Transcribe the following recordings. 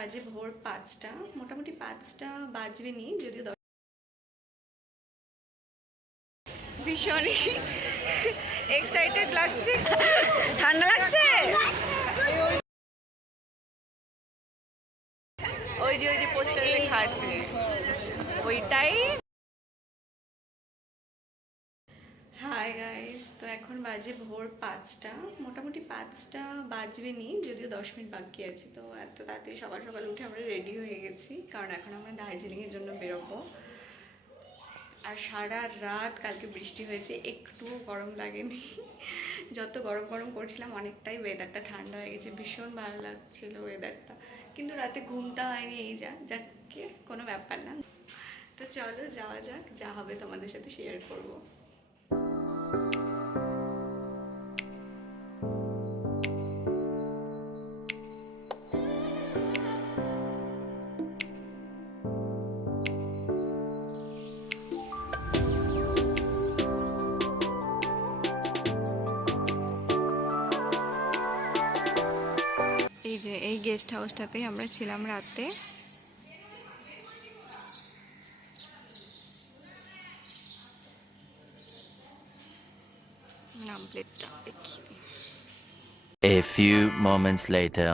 বাজে ভোর 5টা, মোটামুটি 5টা বাজবে নি, যদিও ভীষণই এক্সাইটেড লাগছে। ঠান্ডা লাগছে? ওই যে পোস্টার লেখা আছে ওইটাই। হাই গাইস, তো এখন বাজে ভোর 5টা, মোটামুটি 5টা বাজবে নি, যদিও 10 মিনিট বাকি আছে। তো এত তাড়াতাড়ি সকাল সকাল উঠে আমরা রেডি হয়ে গেছি, কারণ এখন আমরা দার্জিলিংয়ের জন্য বেরোবো। আর সারা রাত কালকে বৃষ্টি হয়েছে, একটুও গরম লাগেনি। যত গরম গরম করছিলাম অনেকটাই ওয়েদারটা ঠান্ডা হয়ে গেছে, ভীষণ ভালো লাগছিল ওয়েদারটা। কিন্তু রাতে ঘুমটা হয়নি, এই যাকে কোনো ব্যাপার না। তো চলো যাওয়া যাক, যা হবে তোমাদের সাথে শেয়ার করবো। এই যে এই গেস্ট হাউসটাতেই আমরা ছিলাম রাতে। নাম প্লেটটা দেখি। A few moments later.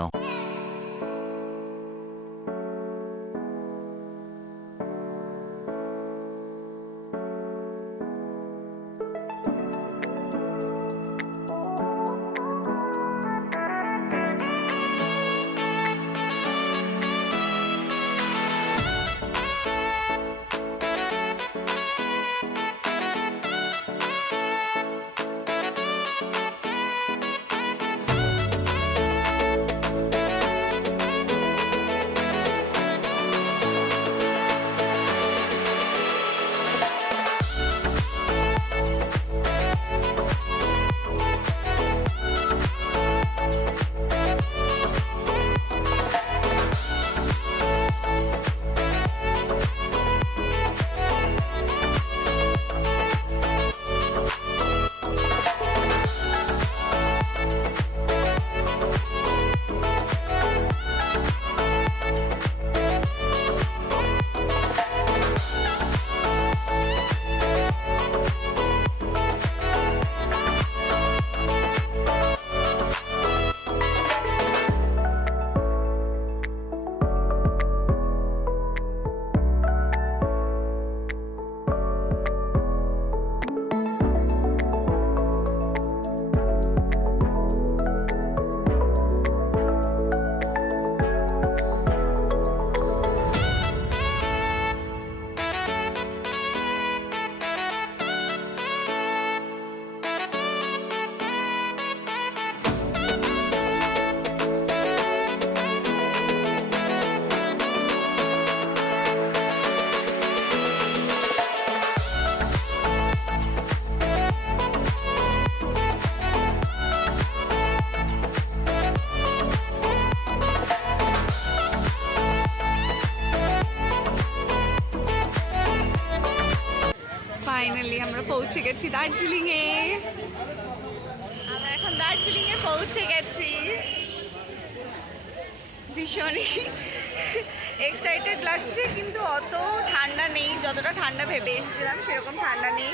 Finally আমরা পৌঁছে গেছি দার্জিলিংয়ে। আমরা এখন দার্জিলিংয়ে পৌঁছে গেছি, ভীষণই এক্সাইটেড লাগছে। কিন্তু অত ঠান্ডা নেই, যতটা ঠান্ডা ভেবে এসেছিলাম সেরকম ঠান্ডা নেই,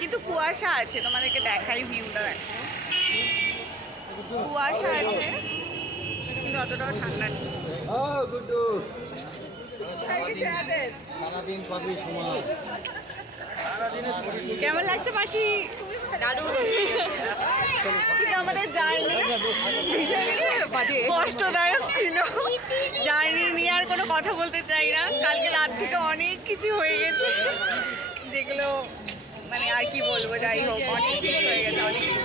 কিন্তু কুয়াশা আছে। তোমাদেরকে দেখাই, ভিউটা দেখো, কুয়াশা আছে কিন্তু অতটাও ঠান্ডা নেই। সারাদিন পাবি সময়। কেমন লাগছে মাসি? দারুণ। কিন্তু আমাদের জার্নি কষ্টদায়ক ছিল। জার্নি নিয়ে আর কোনো কথা বলতে চাই না। কালকে রাত থেকে অনেক কিছু হয়ে গেছে, যেগুলো মানে আর কি বলবো, যাই হোক অনেক কিছু হয়ে গেছে, অনেক কিছু।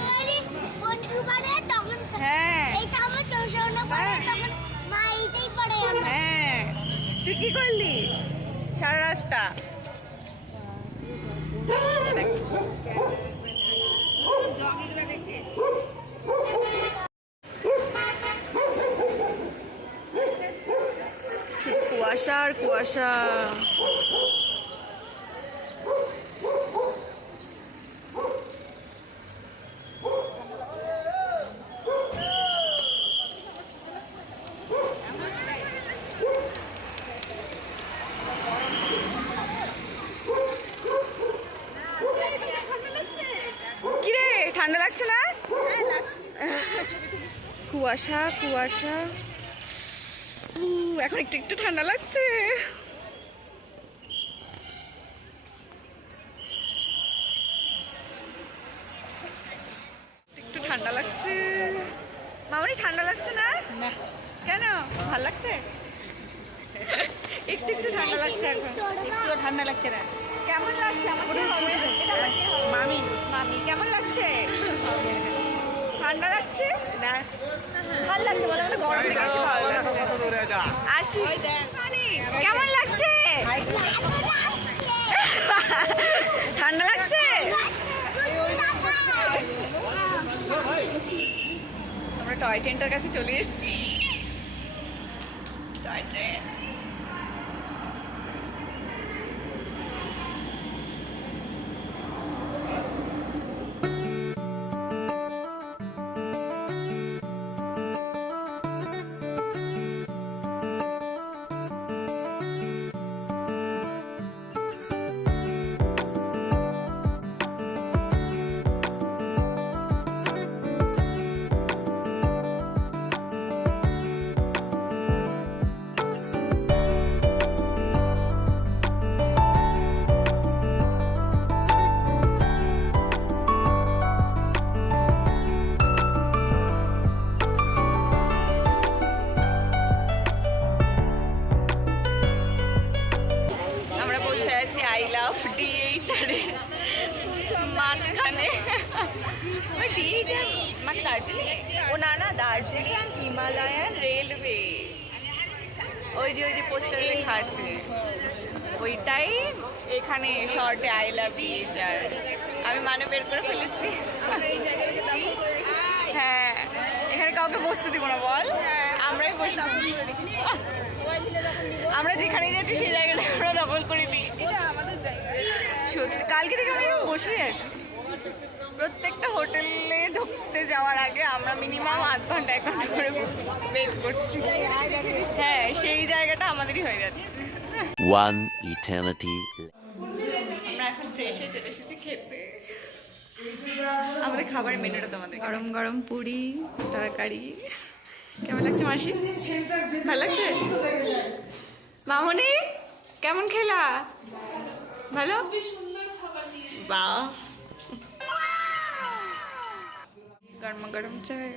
হ্যাঁ হ্যাঁ, তুই কি করলি সারা রাস্তা? শুধু কুয়াশা আর কুয়াশা। কুয়াশা কুয়াশা। এখন একটু একটু ঠান্ডা লাগছে। একটু ঠান্ডা লাগছে। মামনি ঠান্ডা লাগছে না? কেন? ভাল লাগছে? একটু একটু ঠান্ডা লাগছে এখন। একটু ঠান্ডা লাগছে না। কেমন লাগছে আমাকে? মামি মামি কেমন লাগছে? ঠান্ডা লাগছে? না ভালো লাগছে বলে মানে গরম থেকে এসে ভালো লাগছে। আসি কেমন লাগছে? ঠান্ডা লাগছে? আমরা টয় ট্রেনটার কাছে চলে এসেছি। Toy train. আমরা বসে আছি আই লাভ DHR এর মাঝখানে। DHR মানে দার্জিলিং? ও না না, দার্জিলিং হিমালয়ান রেলওয়ে। ওই যে পোস্টারে লেখা আছে ওইটাই। এখানে শর্টে আই লাভ DHR। আমি মানে বের করে ফেলেছি। হ্যাঁ, এখানে কাউকে বসতে দিব না বল। আমরাই বসলাম। আমরা যেখানে যাচ্ছি সেই জায়গাটা আমরা দখল করে দিই। সত্যি কালকে থেকে আমি এরকম বসেই আছি। প্রত্যেকটা হোটেলে ঢুকতে যাওয়ার আগে আমরা মিনিমাম 8 ঘন্টা 1 ঘন্টা করে ওয়েট করছি। হ্যাঁ, সেই জায়গাটা আমাদেরই হয়ে যাচ্ছে। One eternity. আমরা এখন ফ্রেশ হয়ে চলে এসেছি খেতে। আমাদের খাবারের মেনুটা তোমাদের গরম গরম পুরি তরকারি। কেমন লাগছে মাসি? ভালো লাগছে? মামনি কেমন খেলা? ভালো? বাহ, গরম গরম চাই।